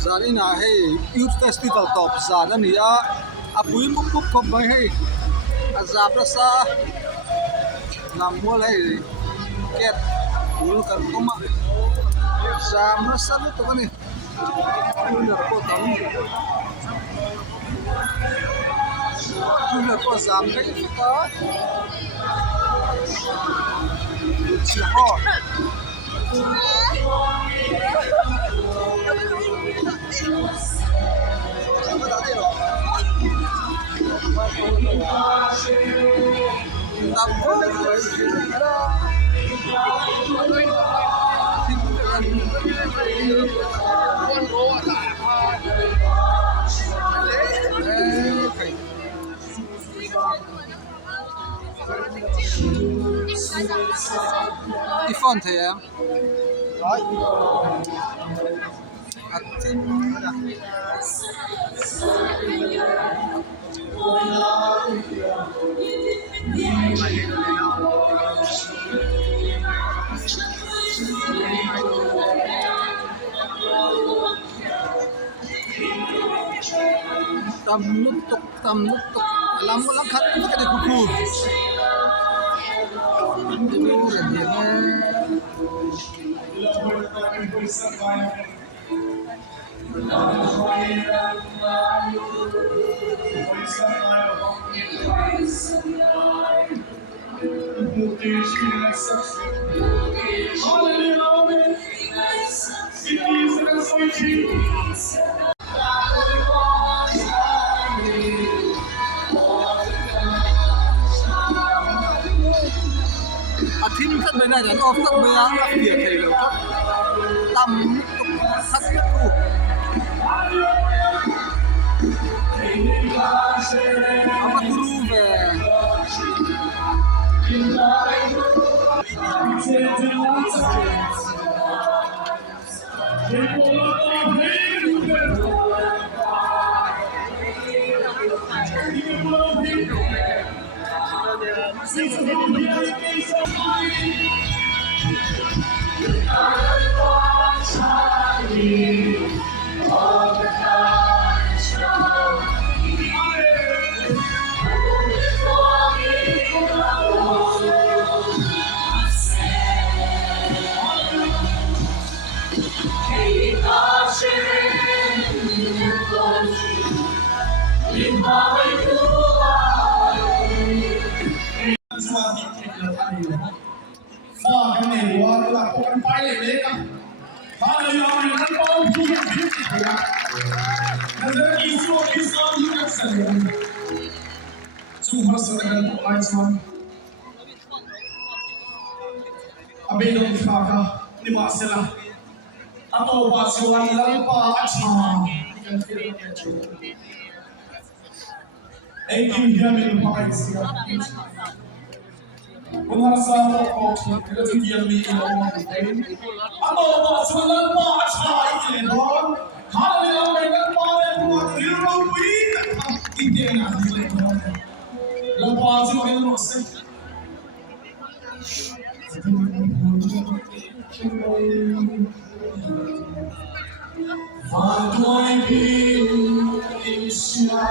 Zari na hey youth festival top zana niya apui muk khop mai hey azapra sa namol hey ket ul kan koma samra salu to ni ular ko tam ular ko zam kai ka Lahore Ifon thế em tam lúc tục làm một lắm khát cái này cũng cool Athim kan bena dan of tak bea dia thei lo tak tam tuk khat ku apa guru ve Abelong Faka, ni Marcela. Atau basuhan lang pa at thank you, Yami, for siya. Kung nasa ako, ito si Yami, atau basuhan lang pa at itilendon. Halamin ang may nagpare mga hero queen at hindi na itilendon. Lampaan si mga ilusin. Patuloy din siya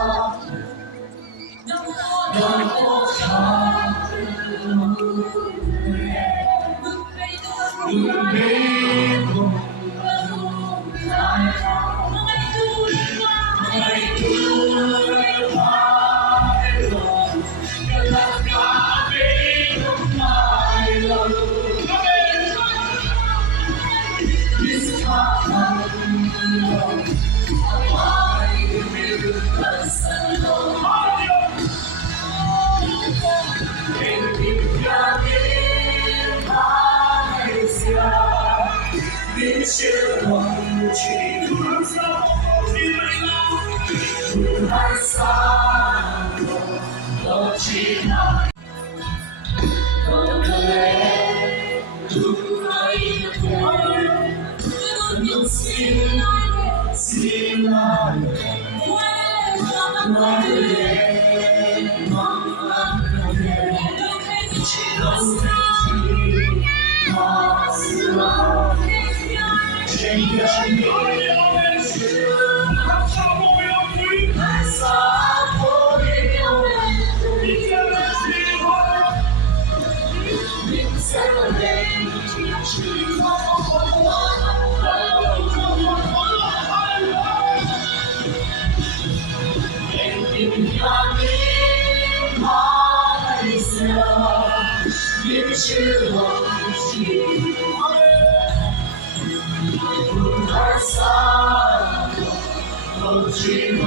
Sing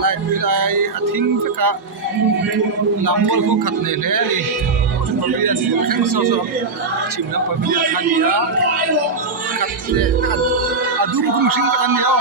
lại bị ai thính tất cả làm món khu khát này lẽ đi pavilion khang so so chim na pavilion khan ya khat le adu bung sing ka kan ya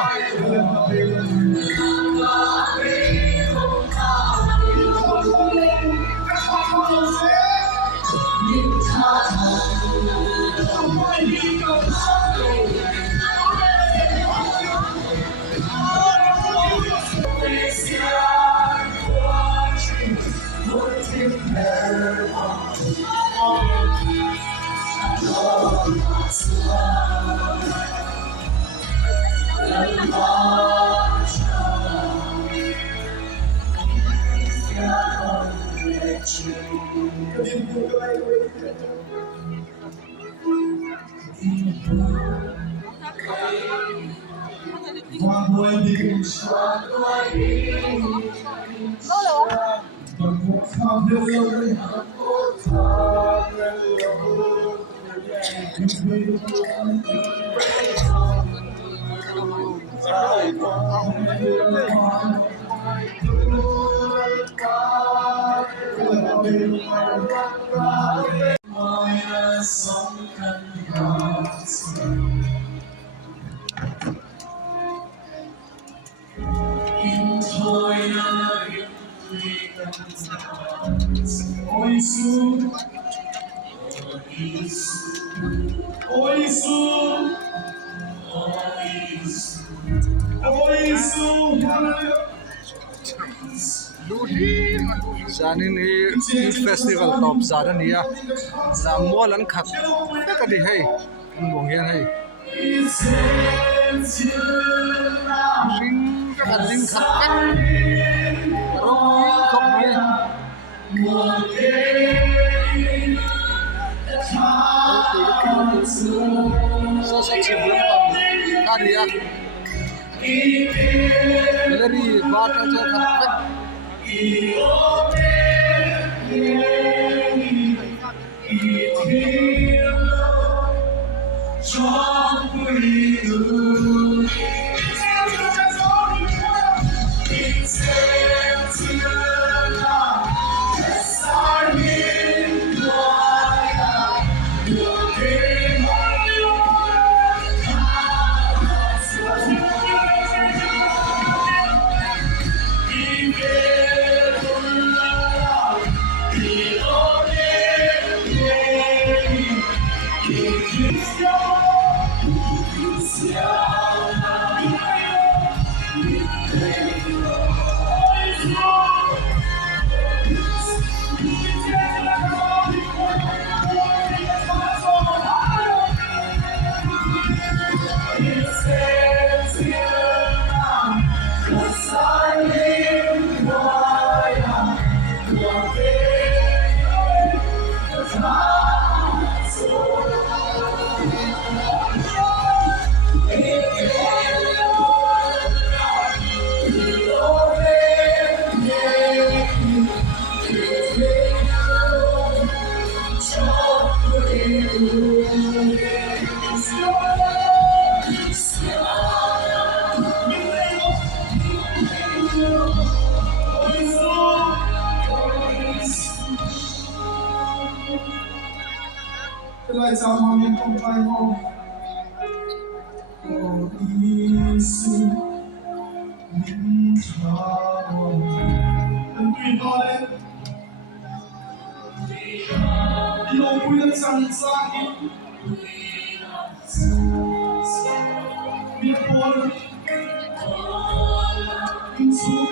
Sani ni festival top sana ni ya la mo lan khat ka di hai mong yan hai sing ka kan ding khat ka ro khop ni so so chim lam ka di ya dari ba ta khat ka Lại chào mừng mình cùng vai home. Oh, Giêsu, mình chào mừng. Quý Ngài, yêu quý đất sẵn sàng. Biết ơn, mình xuống.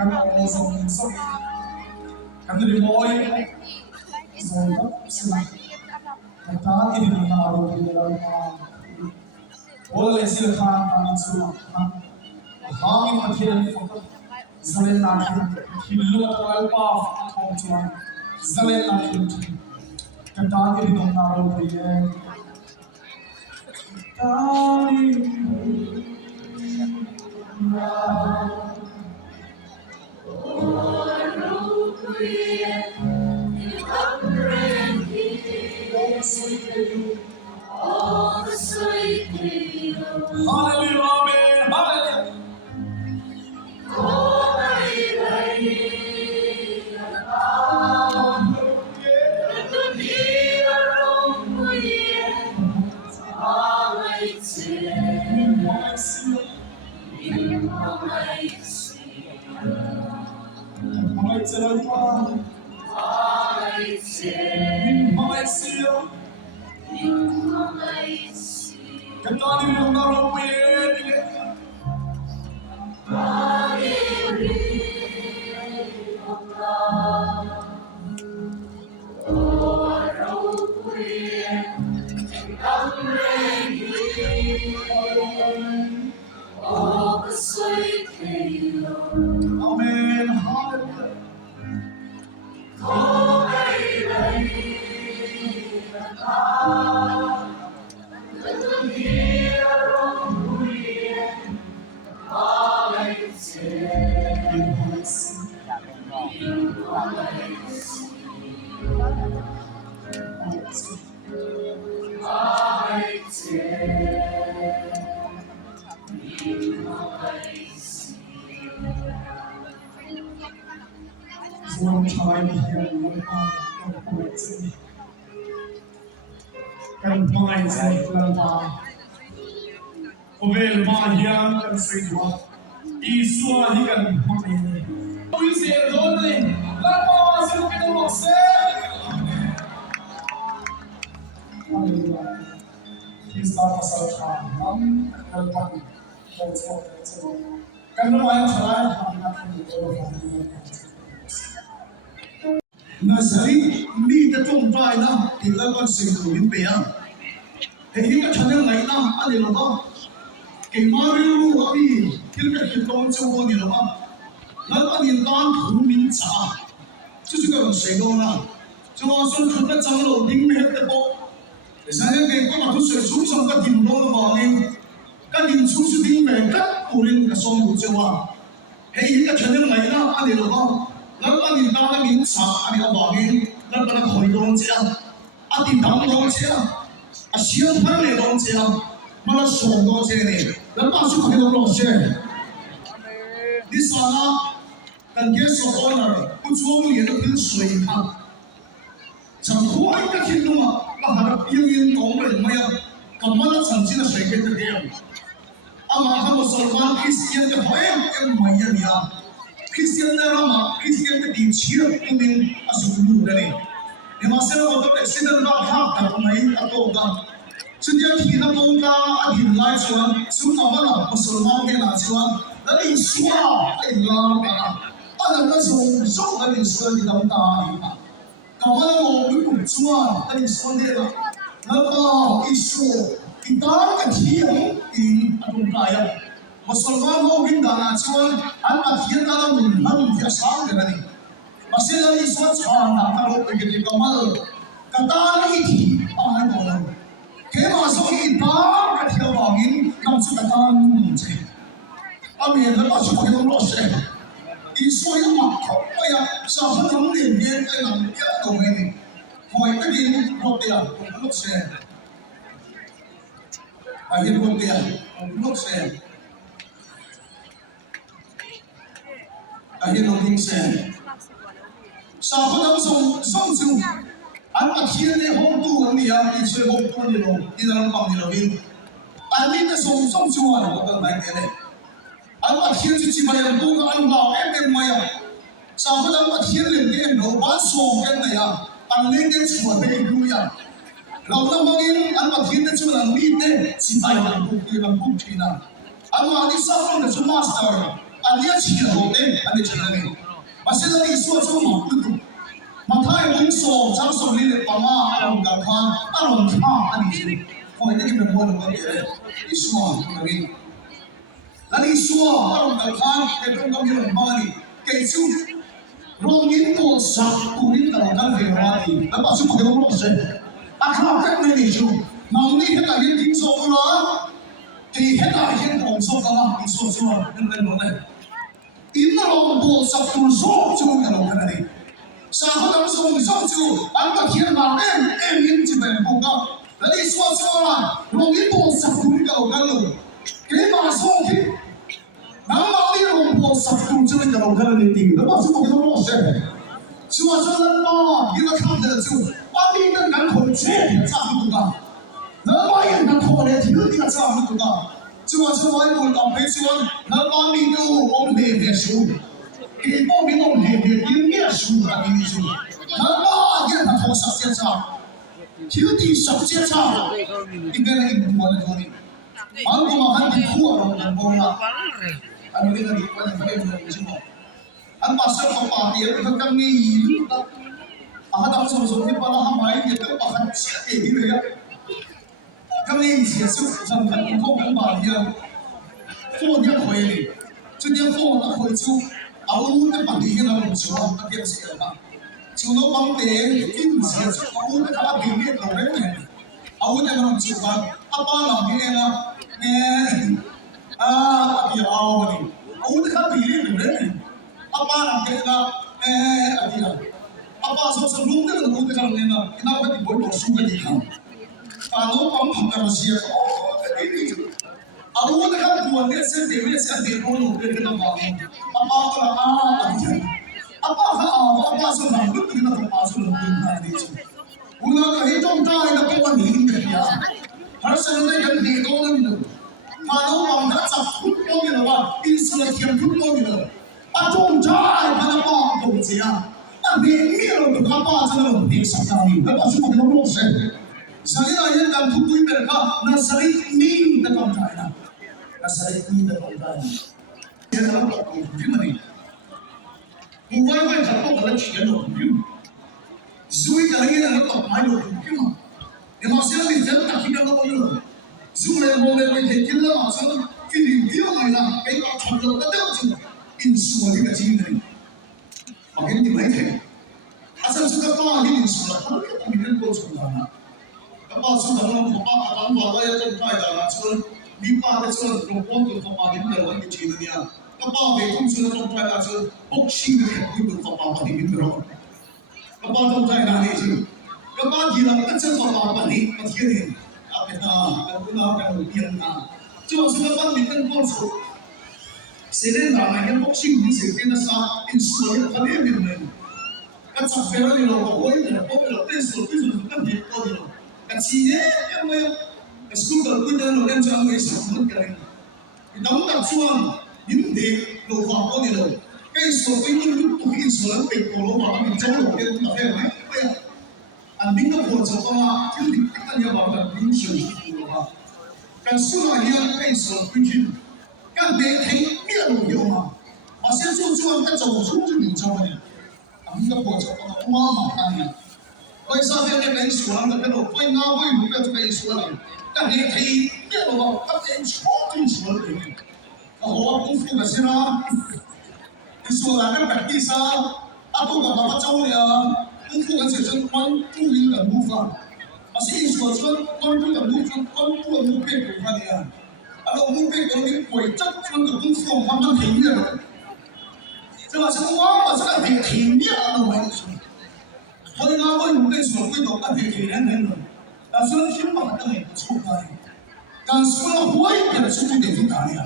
Kan orang song kan dari boy song sila kata ini nama orang dalam boleh sila kan sila hangin material foto zalen lagi hilu atau apa kau cuman zalen lagi kata ini nama orang dia Hallelujah, amen, hallelujah. Kata di dalam nama Amen, hallelujah. One time here, kan pai sai lanta ovel ma hiam kan sai wa isua hi kan pai ni ui se don le la pa se ke no se He's not a such one. Kan no ay chalai Nasari mi ta trong tai na ti la con sing ko min pe ya he hi ka channel ngai na a le lo ba ke ma ri ru a bi kil ka ki tong chu bo ni lo ba la ta ni dan thu min cha chu chu ka se do na chu wa sun chu ta chang lo ding me te bo sa ne ke ko ma thu se chu sam ka din do lo ba ni ka din chu su ding me ka pu rin ka som bu che wa he hi ka channel ngai na a le lo baแล้วก็ดินตาแล้วมีสาอันนี้บอกงี้แล้วก็คอยโดนเจ้าอันดินดำโดนเจ้าอันเชี่ยวพันเลยโดนเจ้ามาแล้วส่งโดนเจ้าเนี่ยแล้วก็สุขให้โดนเจ้านี่สาระกันเกี่ยวกับอะไรผู้ชมเรียนเป็นสวยครับฉันคุยกับคิดดูมาแล้วหายังยังตรงเลยไม่อะกับมันฉันจีน่าสวยกันเดียวอามาทำมุสลิมคริสเตียนจะพอเอ็มไม่ยังเนี่ยChristian na rama, Christian na di chira kumin asulu dali. Ni masela ko to accident na ha ta mai ato ga. Sundia ki na to ga adin lai chuan, sun amana musulman ke na chuan, dali suwa ai la ka. Ana na so so dali suwa di dam ta ai ka. Ka ma mo ku chuan dali suwa de la. Na ta isu kita ka thiam in atum ka ya. Musulman mo gindana chuan an athian na mun han ya sang de ni masela ni so chha na ka ro ke ni kamal kata ni thi ai bo lo ke ma so ki ta ka thia ba gin kam su kata mun che ami da ba su ko lo se i so ya ma ko ya sa sa na mun ni ai na ya do me ni hoi ta gin ro te ya lo se ai ro te ya lo se ahi no ding se sa ko dam song chu an ma thia ne hom tu an ni ya i se hom tu ni lo i dan pam ni lo in an ni na song chu an ko ka mai te ne an ma thia chu chi ba ya bu ka an ba em ma ya sao có đám thiên liền cái nó bán sổ cái này à ăn lên cái chuột bên đuôi àเราต้องมองอินอันมาทิ้งในช่วงนั้นมีเต้สิบายมันบุกที่มันบุกที่นั่นอันมาที่ซัฟฟอนในช่วงมาสเตอร์อันนี้ชี้เราเต้อันนี้ชี้เราเนี่ยมาเสร็จแล้วอีส่วนช่วงมาคุยมาท้ายมุ้งโซ่จังสมรีเลยปะมาอารมณ์กับข้าอารมณ์ข้าอันนี้ชี้คอยได้กินเป็นวันวันเดียวอีส่วนตรงนี้แล้วอีส่วนอารมณ์กับข้าเด็กต้องมีหลงบ้านนี่เกี่ยวชูโรงยินตัวสักตัวนี้ตลอดการเวลาดีแล้วปัจจุบันก็รู้สึกakhirnya kan menuju, nanti kita lihat di sekolah, kita lihat di sekolah di sekolah dan lain-lain. Ini orang tua satu zon cuma kalau kan ini. Sahabat dalam sekolah zon cuma, anda kira mana ini cuma buka. Jadi sekolah, orang itu satu kalau kan lo, kita masuk ke, nama ini orang tua satu cuma kalau kan ini tinggal, masuk ke dalam sekolah. Suasana kita看得住。把你的人口切点炸不到，能把人口的体力炸不到，就我说我不到没说，能把你的我们的数，给报名我们的营业数啊，给你说，能把人口上线上，体力上线上，一个人我的东西，俺不嘛还得苦了，俺不嘛，俺那个你我那个没什么，俺把生活把别人当你一个。Ada sosok ni pada hamai kita bahkan cakap ini ya. Kami Yesus sampai kau kembali ya. Kau dia kau jadi kau nak kau itu, awak tak pandai kita berjuang tak kira siapa. Cuma pandai ini Yesus awak tak ada bini orang ni. Awak tak nak berjuang apa lagi ni? Dia awak ni. Awak tak ada bini orang ni. Apa lagi dia? Apa asal sebelum dia nak buat kalau ni nak, kenapa dia buat suka dia? Kalau kamu hamil masih, ini tu. Awak nak kan buat dia sendiri pun dia kena buat. Apa kalau apa asal sebelum dia nak buat asal nak dia tu. Ulah hitung tak ada buat ni dia. Harus ada yang dia tahu ni. Kalau kamu nak sabut pun dia nak, insulat yang pun dia nak. Atau jangan pada apa tu dia. Biar orang berapa jangan berpisah ni. Lepas itu kita berdoa. Saya ayat dan tujuh mereka nasari ni dalam China. Nasari ni dalam China. Dia dalam waktu di mana? Bukan macam kalau kalau cian orang tu. Zui kalau dia nak tak main orang tu mah. Dia masih ada jalan tak kita nak orang. Zui yang boleh kita masuk video main lah. Kita cakap tak tu. Insya Allah kita cium. Makin di mana? Asal suka kau ini sudah, kalau kita bikin kau sudah, kalau sudah orang bapak akan bawa ya tu kaya dah, soal bipa ada soal perempuan tu bapak ini orang kecil ni ya, bapak betul sudah tu kaya soal boxing ni itu bapak ini berapa, bapak tu kaya dah ni tu, bapak gila kecil bapak ni macam ni, apa dah, kalau biar na, cuma sudah bapak bikin kau sudah, selain ramai boxing ni selainasa insulat kami ni. Kacau ferah ni loh, kau ini nak kau kalau tensul kan dia kau ni loh. Kacau yang mana, sekolah kalau kita loh yang jangan mesra pun kering. Kita tak cuan, ini dek loh kau ni loh. Kau sekolah ini tu sekolah pekolo, macam macam loh dia tu tak ferah, apa ya? Andi tu buat sekolah, itu kita ni apa ini sekolah. Kan sekolah yang kau sekolah begini, kan dek dia loh dia mah. Masih cuan kan jauh tu ni jauh ni. Kita buat sekolah rumah macam ni. Kau isahkan dia sekolah nak kalau kau nak kau bukan tu sekolah. Kan dia dia loh, kan dia sekolah ni. Kalau aku pun bersama, sekolah kan berkisa. Aku tak dapat jauh ya. Aku kan sekarang kau tu yang move. Masih sekolah kau tu yang move, kau tu yang move bukan dia. Kalau move kalau ni kau cakap kau tu kau hamil dia. Sebab semua masalah dia ada banyak semua. Kalau nak kau mungkin semua kau tak dia ni. Asal siapa tak ni semua. Kan semua buat dia semua dia kita ni.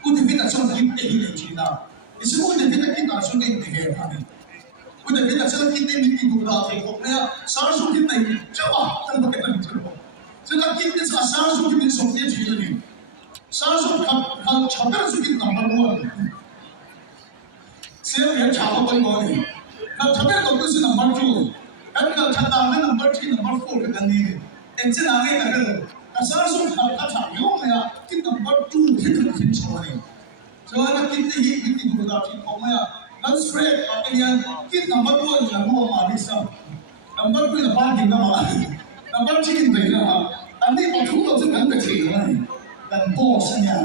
Kau dia semua kita ni Cina. Semua dia kita semua dia ni. Kau dia semua kita ni kita dah tengok ya. Sarsu kita ni coba kita kita coba. Sebab kita sarsu kita semua dia Cina ni. Sarsu kalau cakap kita nombor 1. same here chapa koi mo ni na thabe ko to si number 2 kan ka thata na number 3 number 4 kan ni en chen age ka ro ka sa so ka tha yo ma ya ki number 2 ki to ki so ni so na ki ti ko da ti ko ma ya nan straight opinion ki number 2 la mo ma ni sa number 2 la ba ki na ma number 3 ni na ani ko thu to kan ka chi ni dan boss nya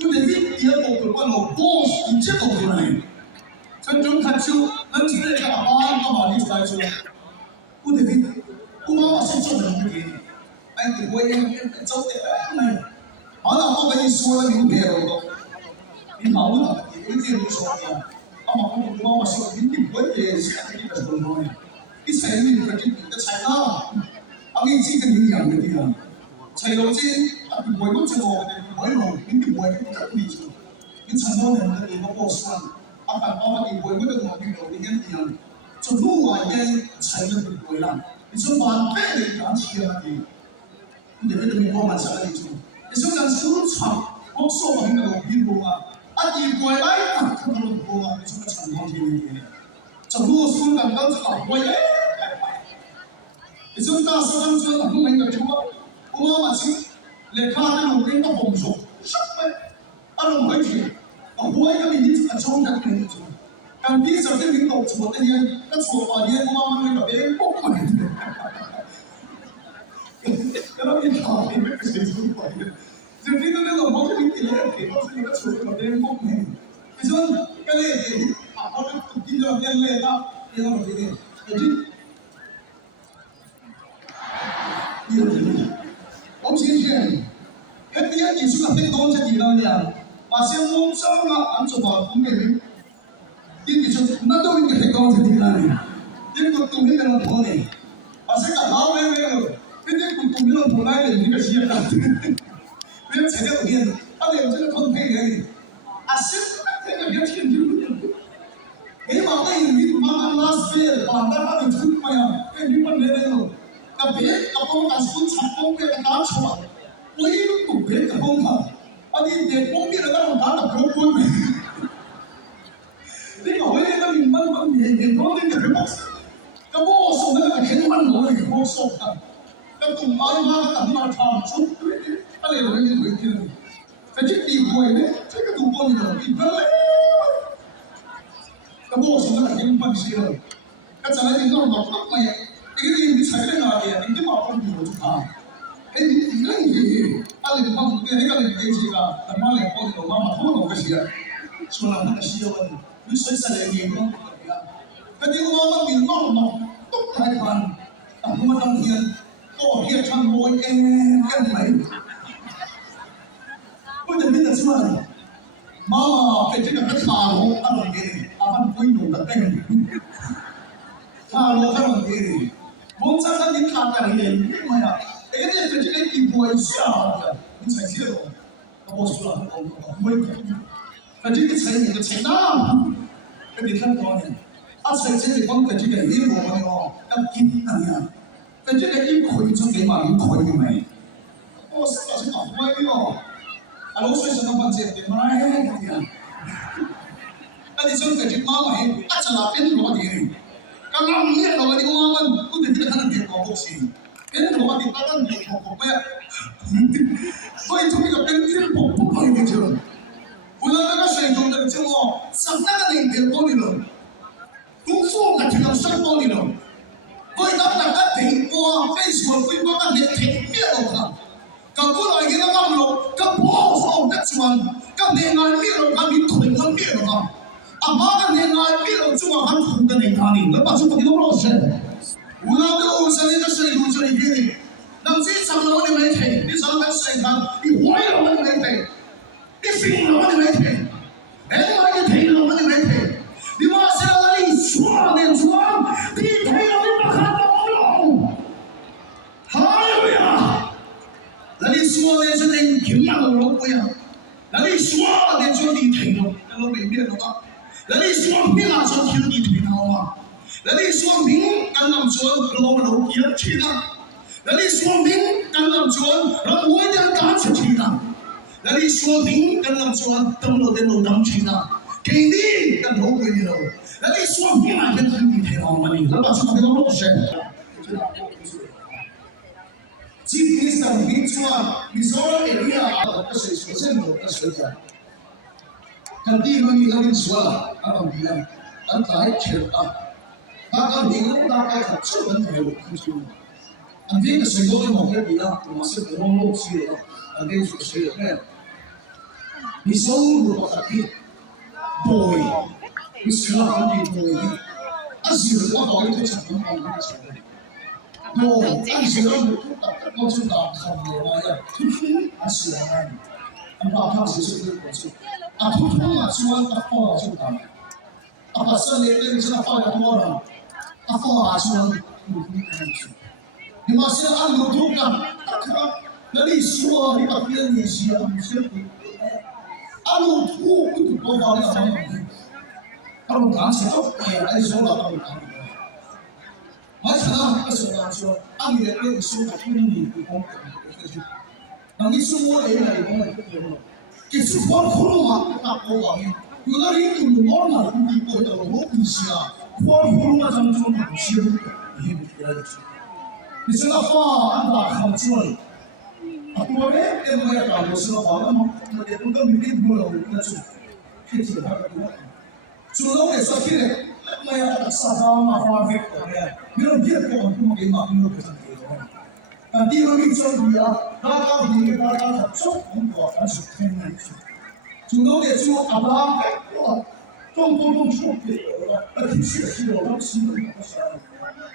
ku de vi ye ko ko no boss ni che ko ni真正看出能这个啊，干嘛你来说？我得给，我妈妈是做人不给你，哎，我也走的哎，好了，我跟你说了明白了，你好了，你有点你说的，妈妈说你我也是你的说的，你才你的你的才啦，啊，你这个你养的地方，才有这啊，你我做的，我有你我也不敢你做，你成多人的地方不算。akan awak ibu ibu tu mungkin kalau dia yang semua yang saya tu ibu lah, itu bantai dari kan siapa lagi, dia itu memang masalah itu, itu kan suruh cak, maksud apa yang kalau ibu ah, ibu lain tak kalau ibu ah, itu macam mana ini, semua suruh kan kalau cak, boleh, itu kan sekarang sudah aku mengenal cuma, masih lekar itu mungkin tak bongsu, siapa, ada macam我一个民警冲着你走，但你首先领导错的人，那错话你我们那边不管的，那你讨厌那个谁错的？就你那个我跟你讲的，给我是那个错的那边不管。你说跟你啊，我们今天练累了，练到几点？我今天，今天你说那东西你那样。masih mau sama anco ba kumeli ini so na to ni ke ko ti na ni ini ko tu ni na mo ni masih ka law le le ini ko tu ni na mo na ni ni ka sia ka ni sai ka ni ale yo ni ko pe ni asim ka te ka ya ti ni e ma ta ni ma ma last fail pa da pa ni tu ma ya e ni pa le le no ka be ka po ka su cha po pe ka ta chwa wo yi ku be ka po ka 아니 내 뽕비를 가면 나한테 그런 거야. 내가 왜 내가 민망한 얘기 너는 그 목소. 뭐 소리가 괜히만 너는 목소 없다. 또 말만 한말 참 좋대. 빨리 너는 왜 이렇게. 대체 이 뭐에 제가 두 번이나 이빨래. 뭐 소리가 괜히만 싫어. 그잖아 이거 막 막마야. 이게 이 자기를 나와야 이게 막 아픈 거 좋다. 이게 아니 방 내가 얘기가 정말 어디로 마마 통하는 것이야. 소나는 시험은 유설사를 얘기하고 그리고 마마 민망 막 똑똑한 아무런 그냥 또 해찬 뭐에 엔 근데 믿었지만 마마 배지가 타로 하는 게 아마 보이는 것 같아. 타로 하는 게 뭔가 니 타다는 게 뭐야? 이게 대체 이 뭐야?你才记得我说了，我也不懂。那这个才你的才大，跟你看到呢，才这地方的这个一模的哦，要紧啊呀，这个一亏就给嘛，你亏的没？我是搞是搞坏的哦，老水什么关键的买的呀？你说这妈妈这哪边落地？刚刚你也落地，我们不得这看到别个不行。别落地，刚刚你我不要。所以从这个根基不碰的就，不然那个水中的就哦，上那个零点多的了，功夫那就要上多的了。所以咱们那停过，非说非过那连停灭都看，搞过来给他干了，搞不好说那转，搞连挨灭了，搞你腿都灭了吧？啊妈的连挨灭了，就往还腿的连他你，那把这不给都老实。我那个我身边的水中这里给你。能自己上了我的媒体，你上了水塘，你坏了我的媒体，你废了我的媒体，哎，我你退了我的媒体，你妈是那里说的装，你退了你不看到了，还有呀，那里说的是人平样的萝卜呀，那里说的就你退了，那都没变了吧？那里说明啊说听你退了嘛，那里说明刚刚说老老也退了。那里说明刚刚说让我一点感情去的，那里说明刚刚说等我的路当去的，给你跟头归了，那你说你那天很厉害嘛？你老把什么给我弄谁？今天上平川，你说你呀，那谁说真的？那谁讲？看第一个你那边说了，那个一样，咱来吃啊，那个你大概很基本没有空虚。俺这个水多的某个比较，我是不用漏气的，俺这个水有咩？你收入多少钱？boy， 你是那方面 boy， 俺是我搞一个产品帮你钱的。boy， 俺是让你我就打看的嘛呀，俺是俺，俺爸他是是我就，俺通通啊，说俺打包就打，俺把生意那个是那放的多了，俺放啊说，你妈现在俺有头干，那你说你把别人联系啊，你先不。俺们土不多发的商品，俺们当时都也来说了，俺们当时，而且呢，而且呢说，俺们那个说的不能你不公平，那你说我那个公平不公平？就是光糊弄嘛，那不公平。有的人就老拿你不得我不行啊，光糊弄咱们说不行，你不觉得？你说那话俺咋看错了？我嘞，这么也搞不是好了吗？我这不跟明天不了，我那是，天气它不好。主动的说起来，我也把沙发嘛花费好嘞，没有别的我不给嘛，没有不上给的。第二名说你啊，大比大很重，我还是天然去。主动的说阿爸，我中出给了，天气是我们新的不是。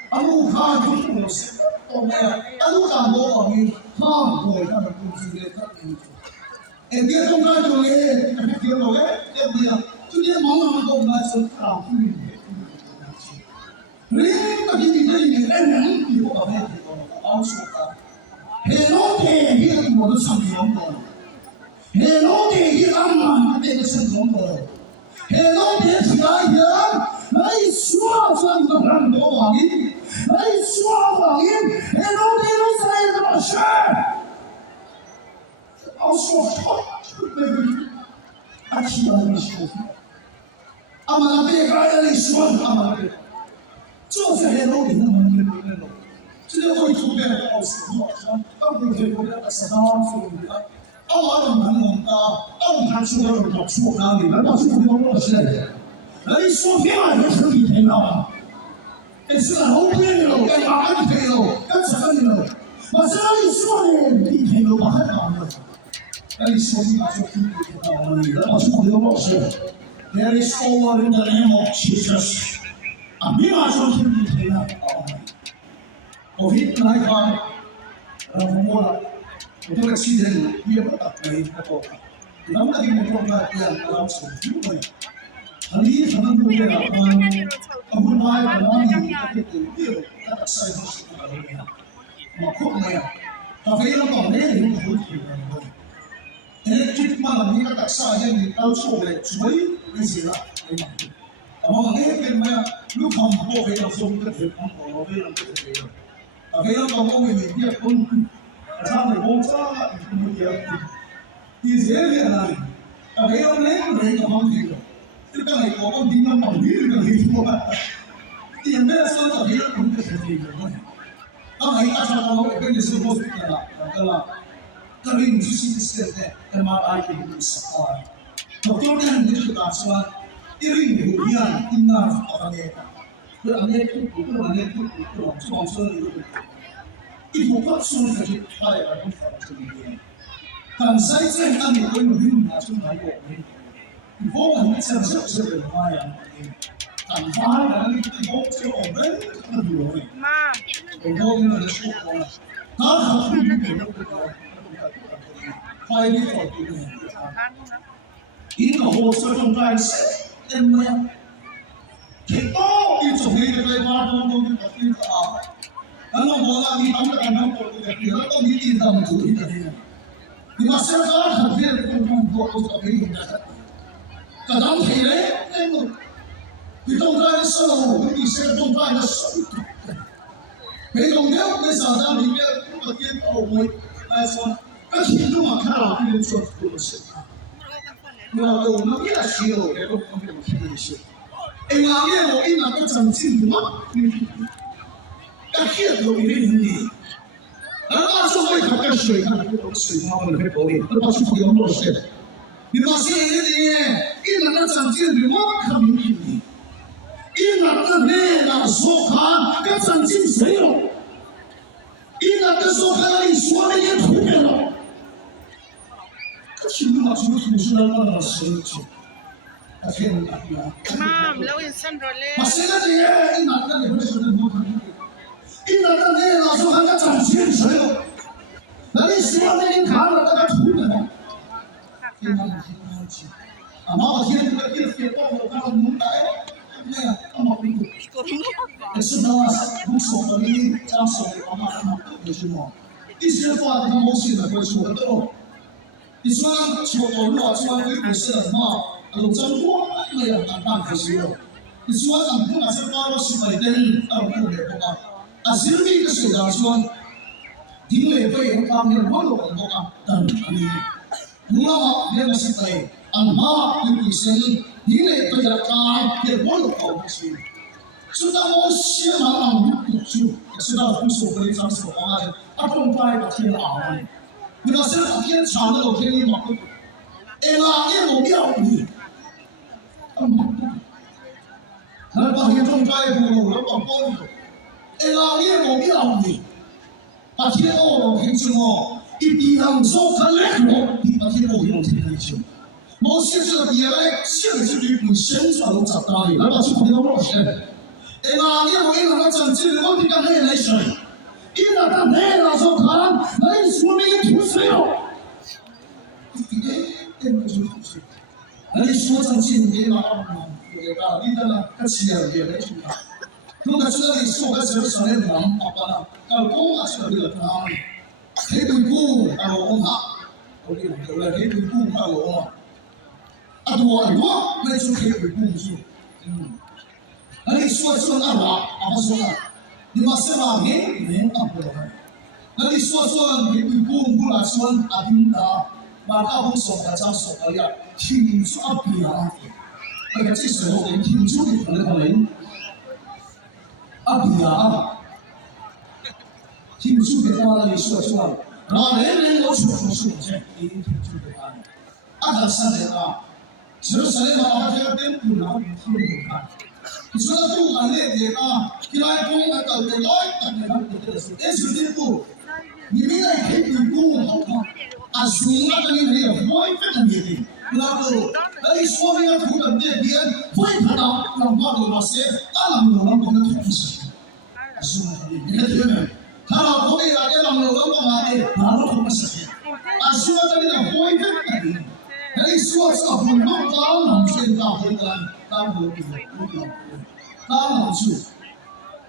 阿鲁卡就是我是，懂没有？阿鲁卡我你。我看到公司的他们，别中间就嘞，别老嘞，不呀？就连忙都来说打呼噜，人那给你这里面人比我把那个老说的，黑老爹也我的成功了，黑老爹也俺妈那个成功了，黑老爹是哪样？来说说你们很多网音，来说网音，黑老爹都在这么事。我说操，那个，俺提到你说，俺们那边个人说，俺们那边，就是黑老爹那么那个，这个会出来的，我说，当时这个是当说的，俺们能啊，俺们说的我说哪里，俺们说的我是。你说别人也是厉害了，这是老边的喽，干嘛厉害喽？干什么的喽？我这里说的厉害喽，我还讲呢。你说你把这厉害了，你我是我的老师。你说我的人我其实是啊，你把说厉害了啊。我给你来看，我了，我这个新人也不打没太多看，咱们那个状态这样，老手机会。你可能不会了，我来不了你这个六，那个赛道是不可能的，我空了呀，他非要搞那个人不听的，这嘛你那个赛道你到处的追那些了，我那边嘛，路旁不非要说这个地方我非要这个地方，非要搞我们这个工，他们公司不一样，你这边哪里？非要那个人方面的。这个美国跟平常保育的没错，也没有说到别人不是这个问题。当然，大家都会跟你说过去的了，对吧？那你就是现在他妈爱给你说话，我昨天你就打算，因为你不一样，应当好的，这安内土不安内土不往往说的，一不把说出去，他也不好这里面。但现在当你跟我们拿出来过。我们讲是是人话呀，很发人，我就我们很多的，我们的说话，他好不理解那个，快点走对不对？因为我是种在是，因为挺多一种的在发中都是这个啊，然后我那你当个干部的，有的你领导主义的，你把现在很多人都做都是没用的。这当体嘞，那个你动态的时候，你现在动态的手，没动了，为啥在里面不点到位来说？跟听众啊看到这个说不是，我们也需要那个方面的提升。哎，那也我一拿个奖金嘛，要贴到一定的。那说会看看水，看那个水花我们会保留，那把水用多少？你发现一点，一拿个奖金的嘛，看明显的。一拿个那说看，个奖金谁了？一拿个说看，你说那些图片了。Şimdi maçımız sonuçlarına nasıl için? Efendim ya. Ma'am, lawin sandrole. Masaya diye inatla ne böyle söyledim bu kadar. İnatla ne nasıl hangi tansiyon söylüyor? Ben İslam'ın kanunu da tutmuyor. Ama bakayım bu bir fiyatı o kadar mutlaka. Ne ama bu. Esnaf bu soruyu çalışıyor ama düşünüyor. İslam'ın kanunu da böyle söylüyor. 你说求我如果说对不是很嘛，有真多那样很大可惜了。你说咱不把这包到西北灯，不给不干。现在个手上说，因为被人当面问了很多啊，等你，不那么那个西北，妈你本身因为被人当也问了好多次，知道我西南昂不住，知道不说非常说话的，不该把天熬。你把这两天长的老天爷忙，哎啦，你我庙里，那把天种栽不了，那把包里，哎啦，你我庙里，把天哦老天什么，一地上手看来我，你把天哦用天来救，我现在别来现实里不宣传都长大了，那把这朋友老些，哎啦，你我一那个长进的，我你干那来谁？一那个那那时候看，那你说那个图谁哦？那你说长进的嘛，对吧？你那个他吃了也来出来。如果说你说个什么什么人，爸爸啦，到公啊去了他，黑对股到我嘛，我哋唔做啦，黑对股到我嘛，多那就黑对股去，那你说那话，我说啦。你把什么没当不了？那你说你不来说阿丁达，马大红手的张手的呀，听出阿比啊，那个这时候人听出你可能阿比啊，听出给他那里说，那人我说是我这，你听出给他，阿他上来啊，只是上来嘛，阿这个点不拿不听给他。你说他不管那点啊，起来公来到的来，等着他们的事。哎，兄弟不，你们那可以不好看，啊，熊那个你没有会非常厉害，那个，那你说那个土本这边会看到，让把那些，俺们能不能同时？是吗？你看对没？他老婆那个让我们干嘛的？哪个同时？啊，说这里的会非常厉害。那你说这个不能当能先当回来，当不了。当然是，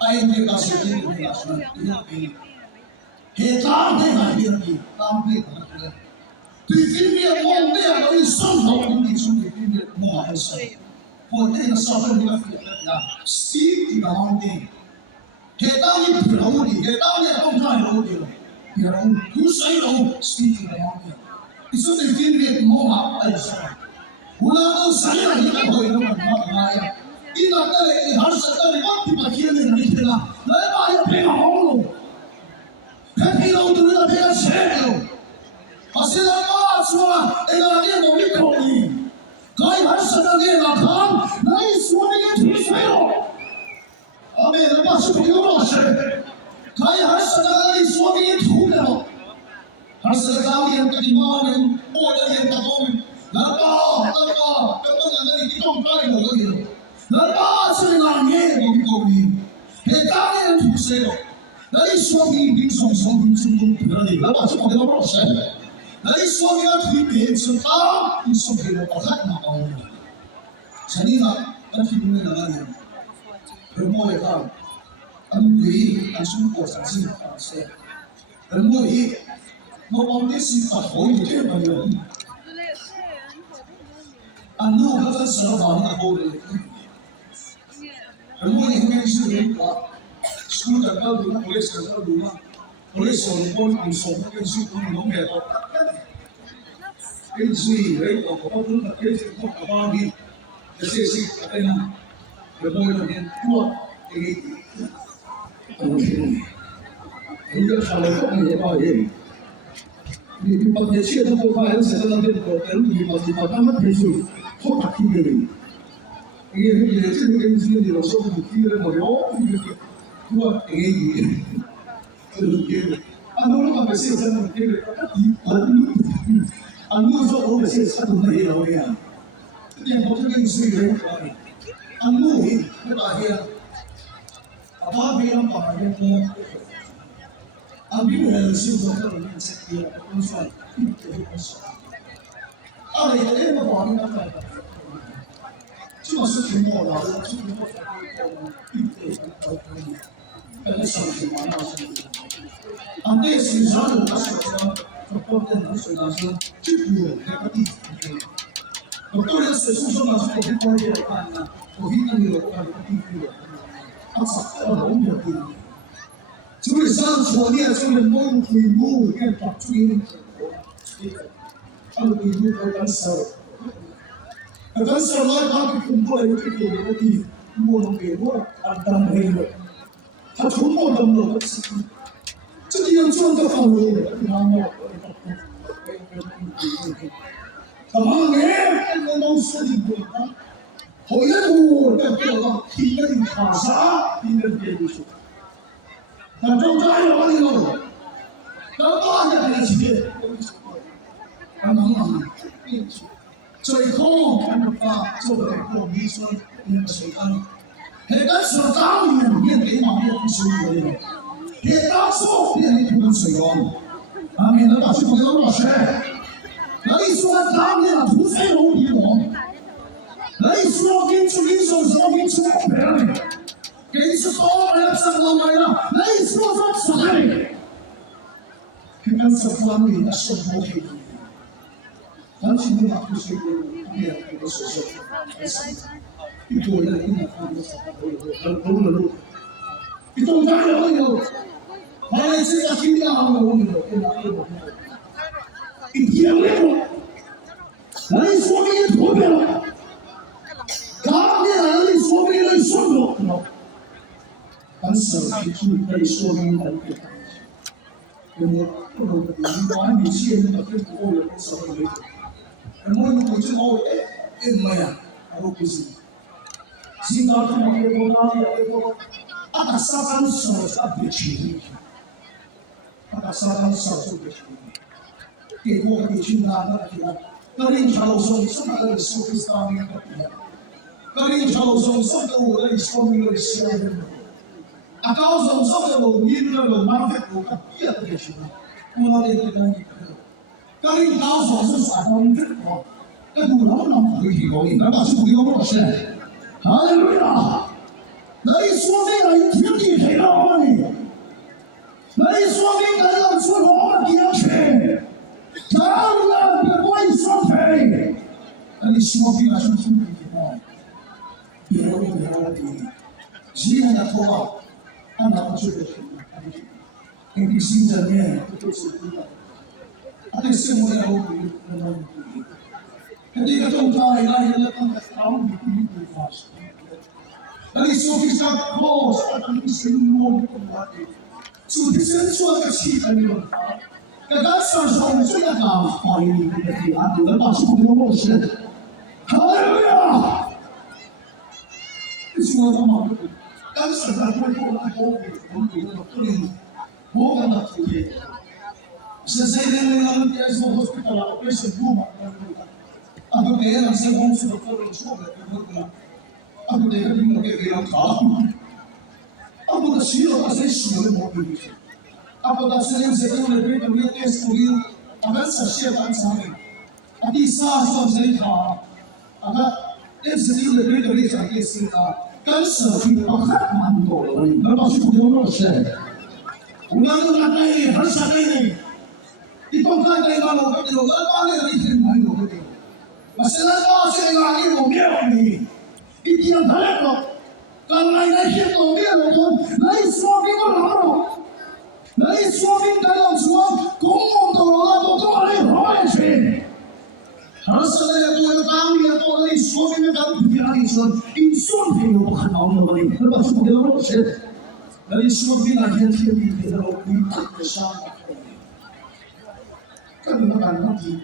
哎，那个是那个是那个，he当那个那个当那个，对今天我们要有生活，我们兄弟今天我还是，我那个上班那个，Steve 当的，he当你不老的，he当你当太老的了，别人不谁老，Steve 当的，你说对今天我还是，我那都谁来一个会那么妈呀？一那个你还是那个我比把天的那天啊，来把要赔好了，还赔了多少赔了钱了？啊，现在嘛说了，那个你我没考虑，该还是那个看，那你说那个退税了，啊，没人把是赔了多少？该还是那个你说那个吐了，还是那个年的妈人，我的年的我们，那个，你动出来我的。那八十那年我们国民，给当年土谁了？那你说明平双双平中公得的，那把这跑给老谁？那你说明要推别是他，你说给我把他拿到了。前年呢，那提名那年，而我也看，俺对俺中国才是好些，而我也，我往那是把好一点的人，俺路他在社会那好的。而我也跟是人话，书的高度，我也想高度嘛，我也想我们说跟书跟龙也好，给水给我我都是给水我把你，这些是哎呀，有没有人多给？你要查了多也把也。你把这些都把人写到那边，你把他们培训好打听的人，也这个跟这个说不听的没有，我给你，就是给的。啊，我把这些才能给的，我说我这些才能给了呀。这点我这个是人可以，我会不打听，把别人把人多。别人是说这里面这个不算，不算。有那个保龄的，就是挺好的，就是本来想去玩的是，那些上有的时候，我跟人说的是，这个那个地方，我个人是说呢，是我很关键看呢，我一定有看这个地方的，咋弄的地方？就是上错念就是梦回梦，看把追的，回梦和感受，感受来他们通过有这个有的，我能给我当没有，他通过的我是，这个要做个方面的，然后他妈的，我老说的不啊，后一步再不要听那个卡啥，听那别的说。那中间有那个，那大家在一起，最后看到他做的过民生那个水缸，那个水缸里面给马面不收的那个，给当初变成土水缸，免得把水给老师，那你说他们那土水龙比龙，那你说民主民生说民主别人。给是多来上老来了，来说说谁？看看这方面的生活费，咱今天不是也这个说一多人一年花多少都有，一中间有有，完了现在听见了我有，一天没有，来说明图片了，刚你来说明了说过。但是就是可以说明的一个东西，因为不能完全现在跟我有什么没有，我有这个没呀，我不是，现在他们也多哪里也多，打沙滩手他别去，打沙滩手就别去，给我给去哪里去？那你朝说什么来说是啥名的？那你朝说什么来说明了啥名的？高中上的路，你那路马飞路，他别的别去了，我那里这个你可你高中是啥东西哦？这路老难回去高，那把是不要落实。哈利路亚！那你说明了，你听你陪了我呢？那你说明咱要出我们别去，咱们别过一双腿。那你说明了是听你陪了，别我的，谁还能说话？他拿不出的，你的心里面都是不的，他的生活要不那么他这个中间那人家他们考虑不发生，那你说的啥好，啥东西生活不完的，主的生说个气氛有法，刚刚上手这个讲法律的地方，有的把是不能落实，好呀，你说他妈的。但是在中国来说，我们觉得不能，我感到特别。是谁的那个电视我说的了，为什么嘛？不别人是公司的个人说的，对不对？不这个你们给人看，不的需要那些需要的毛病去，不的是有些有的这个没有电视里，们是写完成的，第三说谁看，电视里有的这个你讲电视啊。跟社区都还蛮多的，那倒是不用落实。我那个很傻的，你都看那个老个有个把那个一天买有个的，我现在发现那个有面的，一天他那个，刚来那些有面的，那说明个哪了？那说明咱要说公共道路那都干嘛来跑下去？说明咱不给俺说，你说没有很好的问题，那说给我是，那你说给那天天地给他我一大个伤，这你们敢问题？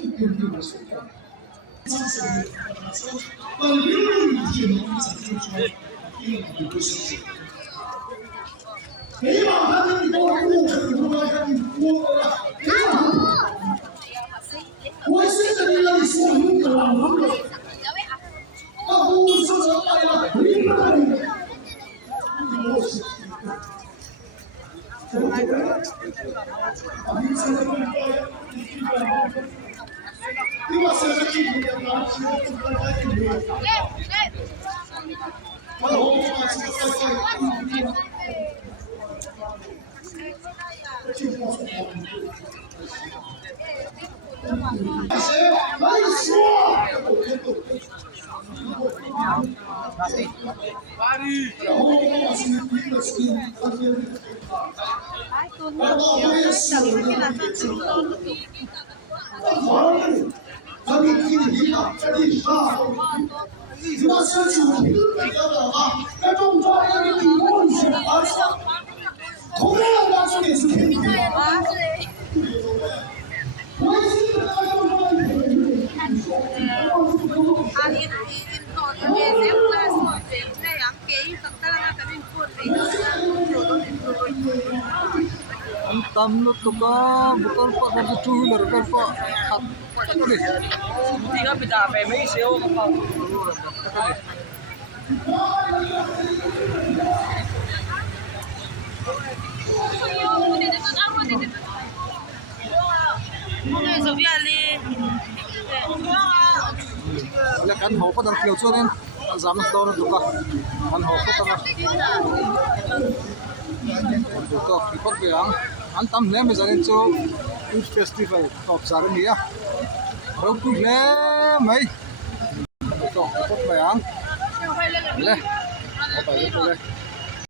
一点点的说话。把流入一些农产品出来，并不是。没把他们给我顾，你他妈让你哭了，我现在你让你说你个老头子，啊，我说什么呀？你妈的！你把身上衣服给拿起来，我把这个tam no to ka botol pa ka two wheeler ka pa khat ni thì nó bị đạp về mấy xíu không không la kan ho pa dang kleu chu nen zam do no duka kan ho pa tanga to ki pot be ang an tam le me zanin chu food festival top sar ni ya ro pu le mai to pot be ang le ba le